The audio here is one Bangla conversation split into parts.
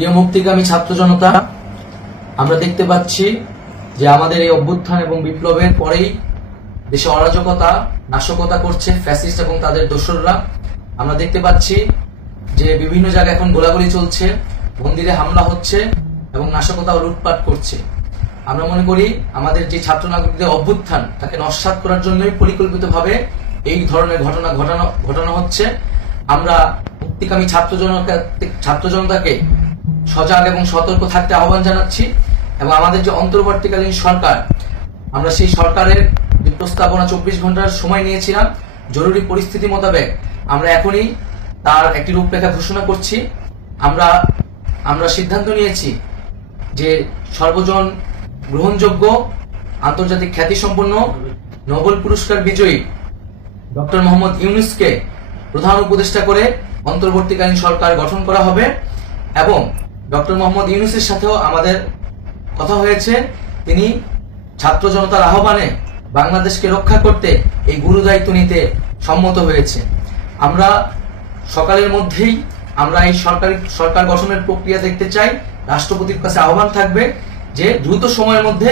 প্রিয় মুক্তিকামী ছাত্র জনতা, আমরা দেখতে পাচ্ছি যে আমাদের এই অভ্যুত্থান এবং বিপ্লবের পরেই দেশে অরাজকতা নাশকতা করছে ফ্যাসিস্ট এবং তাদের দোসররা। আমরা দেখতে পাচ্ছি যে বিভিন্ন জায়গায় এখন গোলাগুলি চলছে, মন্দিরে হামলা হচ্ছে এবং নাশকতা ও লুটপাট করছে। আমরা মনে করি আমাদের যে ছাত্র নাগরিকদের অভ্যুত্থান তাকে নস্যাৎ করার জন্যই পরিকল্পিতভাবে এই ধরনের ঘটনা ঘটানো হচ্ছে। আমরা মুক্তিকামী ছাত্র জনতাকে সজাগ এবং সতর্ক থাকতে আহ্বান জানাচ্ছি এবং আমাদের যে অন্তর্বর্তীকালীন সরকার, আমরা সেই সরকারের যে প্রস্তাবনা 24 ঘন্টার সময় নিয়েছিলাম, জরুরি পরিস্থিতি মোতাবেক আমরা এখনই তার একটি রূপরেখা ঘোষণা করছি। আমরা সিদ্ধান্ত নিয়েছি যে সর্বজন গ্রহণযোগ্য আন্তর্জাতিক খ্যাতিসম্পন্ন নোবেল পুরস্কার বিজয়ী ডক্টর মোহাম্মদ ইউনূসকে প্রধান উপদেষ্টা করে অন্তর্বর্তীকালীন সরকার গঠন করা হবে এবং ডক্টর মোহাম্মদ ইউনূসের সাথেও আমাদের কথা হয়েছে। তিনি ছাত্র জনতার আহ্বানে বাংলাদেশকে রক্ষা করতে এই গুরুদায়িত্ব নিতে সম্মত হয়েছে। আমরা সকালের মধ্যেই আমরা এই সরকার গঠনের প্রক্রিয়া দেখতে চাই। রাষ্ট্রপতির কাছে আহ্বান থাকবে যে দ্রুত সময়ের মধ্যে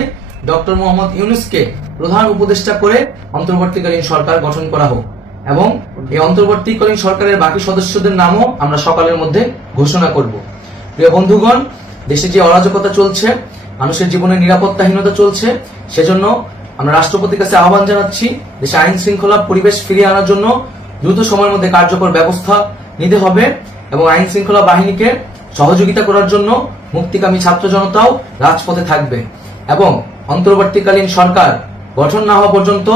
ডক্টর মোহাম্মদ ইউনূসকে প্রধান উপদেষ্টা করে অন্তর্বর্তীকালীন সরকার গঠন করা হোক এবং এই অন্তর্বর্তীকালীন সরকারের বাকি সদস্যদের নামও আমরা সকালের মধ্যে ঘোষণা করব। প্রিয় বন্ধুগণ, দেশে যে অরাজকতা চলছে, মানুষের জীবনে নিরাপত্তাহীনতা চলছে, সেজন্য আমরা রাষ্ট্রপতির কাছে আহ্বান জানাচ্ছি দেশে আইন শৃঙ্খলা পরিবেশ ফিরিয়ে আনার জন্য দ্রুত সময়ের মধ্যে কার্যকর ব্যবস্থা নিতে হবে এবং আইন শৃঙ্খলা বাহিনীকে সহযোগিতা করার জন্য মুক্তিকামী ছাত্র জনতাও রাজপথে থাকবে এবং অন্তর্বর্তীকালীন সরকার গঠন না হওয়া পর্যন্ত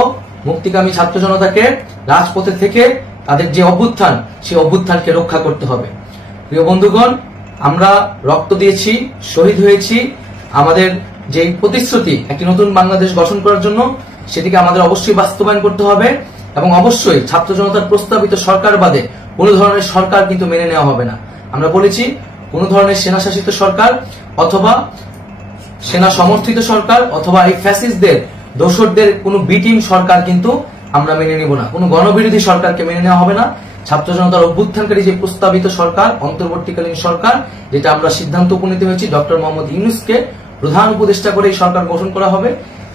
মুক্তিকামী ছাত্র জনতাকে রাজপথে থেকে তাদের যে অভ্যুত্থান, সেই অভ্যুত্থানকে রক্ষা করতে হবে। প্রিয় বন্ধুগণ, আমরা রক্ত দিয়েছি, শহীদ হয়েছি। আমাদের যে প্রতিশ্রুতি একটি নতুন বাংলাদেশ গঠন করার জন্য, সেটিকে আমাদের অবশ্যই বাস্তবায়ন করতে হবে এবং অবশ্যই ছাত্র জনতার প্রস্তাবিত সরকার বাদে কোন ধরনের সরকার কিন্তু মেনে নেওয়া হবে না। আমরা বলেছি কোন ধরনের সেনা শাসিত সরকার অথবা সেনা সমর্থিত সরকার অথবা এই ফ্যাসিস্টদের দোসরদের কোন বি টিম সরকার কিন্তু আমরা মেনে নিব না। কোন গণবিরোধী সরকারকে মেনে নেওয়া হবে না। ছাত্র জনতার অভ্যুত্থানকারী যে প্রস্তাবিত সরকার, অন্তর্বর্তীকালীন সরকার, যেটা আমরা সিদ্ধান্ত উপনীত হয়েছি ডক্টর মোহাম্মদ ইউনূসকে প্রধান উপদেষ্টা করে এই সরকার গঠন করা হবে,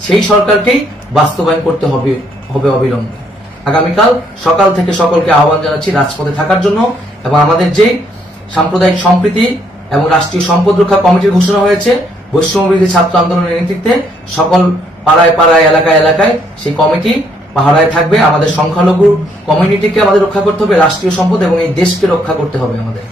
সেই সরকারকেই বাস্তবায়ন করতে হবে অবিলম্বে। আগামীকাল সকাল থেকে সকলকে আহ্বান জানাচ্ছি রাজপথে থাকার জন্য এবং আমাদের যে সাম্প্রদায়িক সম্প্রীতি এবং রাষ্ট্রীয় সম্পদ রক্ষা কমিটির ঘোষণা হয়েছে বৈষম্যবিরোধী ছাত্র আন্দোলনের নেতৃত্বে, সকল পাড়ায় পাড়ায় এলাকায় এলাকায় সেই কমিটি পাহারায় থাকবে। আমাদের সংখ্যালঘু কমিউনিটিকে আমাদের রক্ষা করতে হবে, রাষ্ট্রীয় সম্পদ এবং এই দেশকে রক্ষা করতে হবে আমাদের।